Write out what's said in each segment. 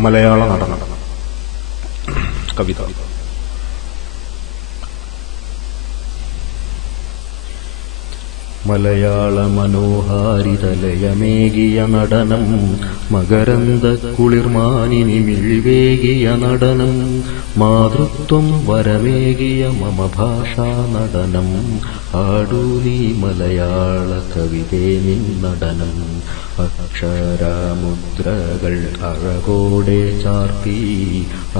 മലയാള നടനം. കവിത. മലയാള മനോഹാരിതലയമേകിയ നടനം മകരന്ത കുളിർമാനിനി മിഴിവേകിയ നടനം മാതൃത്വം വരമേകിയ മമ ഭാഷാ നടനം ആടൂ നീ മലയാള കവിതേ നിൻ നടനം. അക്ഷരമുദ്രകൾ അഴകോടെ ചാർത്തി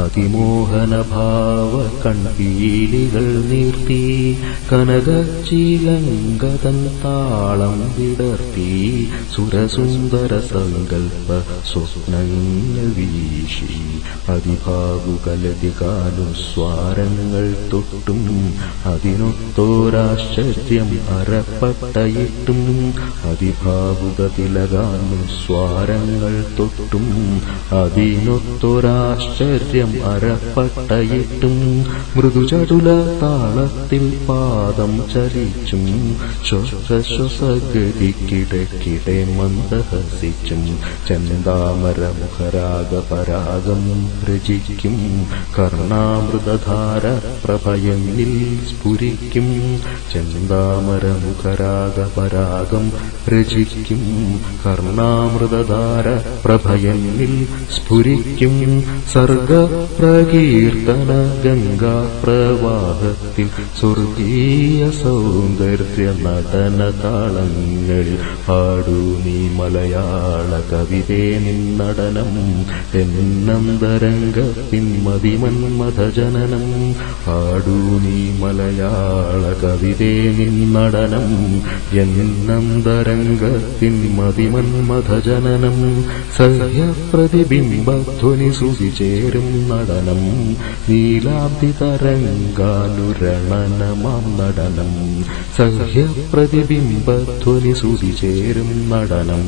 അതിമോഹന ഭാവ കൺപീലികൾ നീർത്തി കനകച്ചിലങ്കതൻ താളം വിടർത്തി സുരസുന്ദര സങ്കൽപ്പ സ്വപ്നങ്ങൾ വീശി അതിഭാവുകലതികാനുസ്വാരങ്ങൾ തൊട്ടും അതിനൊത്തോരാശ്ചര്യം അരപ്പട്ടയിട്ടും അതിഭാവുക തിലകാനുസ്വാരങ്ങൾ തൊട്ടും. അതിനൊത്തൊരാശ്ചര്യം അരപ്പട്ടയിട്ടും. മൃദുചടുല താളത്തിൽ പാദം ചരിച്ചും. ശ്വസശ്വസഗതിക്കിടക്കിടെ മന്ദഹസിച്ചും. ചന്താമര മുഖരാഗ പരാഗം രചിക്കും. കർണാമൃതധാര പ്രഭയന്നിൽ സ്ഫുരിക്കും. ചന്താമര മുഖരാഗ പരാഗം രചിക്കും കർണാമൃതധാര പ്രഭയന്നിൽ സ്ഫുരിക്കും ഗംഗാ പ്രവാഹത്തിൽ സ്വർഗീയ സൗന്ദര്യ നടന താളങ്ങളിൽ പാടൂ നീ മലയാള കവിതേ നിന്നടനം എന്നന്തരംഗത്തിൻ മതിമന്മഥജനനം. പാടൂ നീ മലയാള കവിതേ നിന്നടനം എന്നന്തരംഗത്തിൻ മതിമന്മഥ ജനനം സഹ്യപ്രതിബിംബധ്വനി സുതിചേരും നടനം നീലാബ്ദിതരംഗാനുരണനമാം നടനം സഹ്യപ്രതിബിംബധ്വനി സുതിചേരും നടനം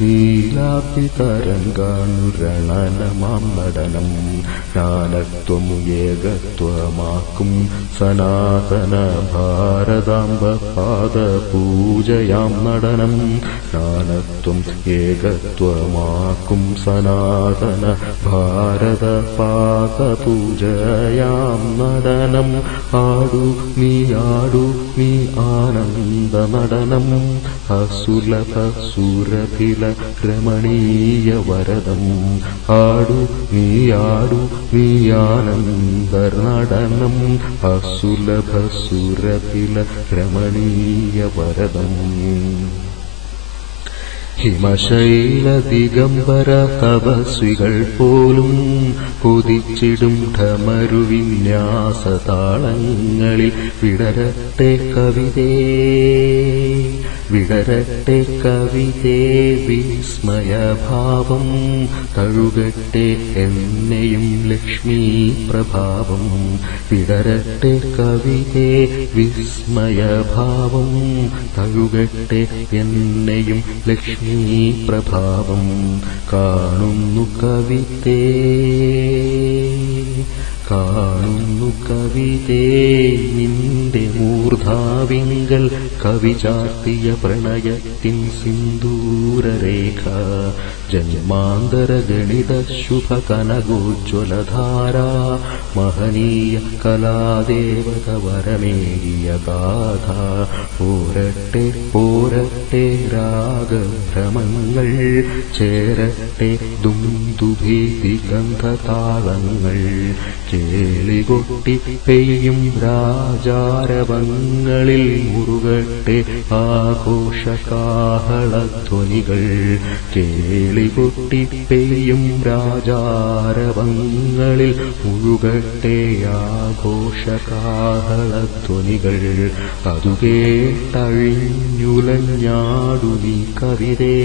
നീലാബ്ദിതരംഗാനുരണനമാം നടനം ജ്ഞാനത്വം ഏകത്വമാക്കും സനാതന ഭാരതാംബ പാദപൂജയാം നടനം ജ്ഞാനത്വം ഏകത്വമാക്കും സനാതന ഭാരത പാദപൂജയാം നടനം. ആടു നീ ആടു നീ ആനന്ദ നടനം അസുലഭ സുരഭില രമണീയ വരദം. ആടു നീ ആടു നീ ആനന്ദ നടനം. അസുലഭ സുരഭില രമണീയ വരദം. ഹിമശൈല ദിഗംബര തപസ്വികൾ പോലും കൊതിച്ചിടും ഠമരുവിന്യാസ താളങ്ങളിൽ വിടരട്ടെ കവിതേ. വിടരട്ടെ കവിതേ വിസ്മയഭാവം തഴുകട്ടെ എന്നെയും ലക്ഷ്മീ പ്രഭാവം വിടരട്ടെ കവിതേ വിസ്മയഭാവം തഴുകട്ടെ എന്നെയും ലക്ഷ്മീ പ്രഭാവം കാണുന്നു കവിതേ കാണുന്നു കവിതേ നിന്റെ മൂർധാവിങ്കൽ കവി ചാർത്തിയ പ്രണയത്തിൻ സിന്ദൂരരേഖ. ജന്മാന്തര ഗണിത ശുഭ കനകോജ്വലധാര മഹനീയ കലാദേവത വരമേകിയ ഗാഥ പോരട്ടെ പോരട്ടെ രാഗഭ്രമങ്ങൾ ചേരട്ടെ ദുന്ദുഭീതി ഗന്ധതാളങ്ങൾ ചേളികൊട്ടി പെയ്യും രാജാരവങ്ങളിൽ മുറുകട്ടെ ആഘോഷകാഹളധ്വനികൾ. കേളികൊട്ടി പെയ്യും രാജാരവങ്ങളിൽ മുഴുകട്ടെ ആഘോഷകാഹളധ്വനികൾ. അതു കേട്ടഴിഞ്ഞുലഞ്ഞാടു കവിതേ.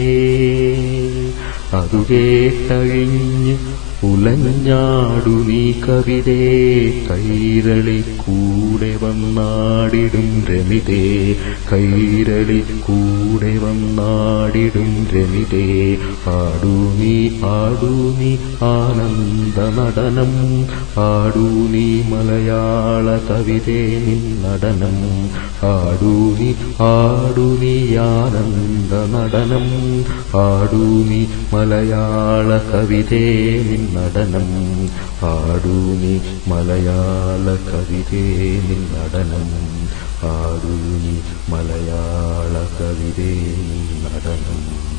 അതു കേട്ടഴിഞ്ഞ് ഉലഞ്ഞാടു നീ കവിതേ കൈരളി കൂടെ വന്നാടിടും രമിതേ. കൈരളി കൂടെ വന്നാടിടും രമിതേ. ആടൂ നീ ആടൂ നീ ആനന്ദ നടനം. ആടൂ നീ മലയാള കവിതേ നിൻ നടനം. ആടൂ നീ ആടൂ നീ ആനന്ദ നടനം. ആടൂ നീ മലയാള കവിതേ നിൻ നടനം. പാടൂനി മലയാള കവിതേ നിൻ നടനം. പാടൂനി മലയാള കവിതേ നടനം.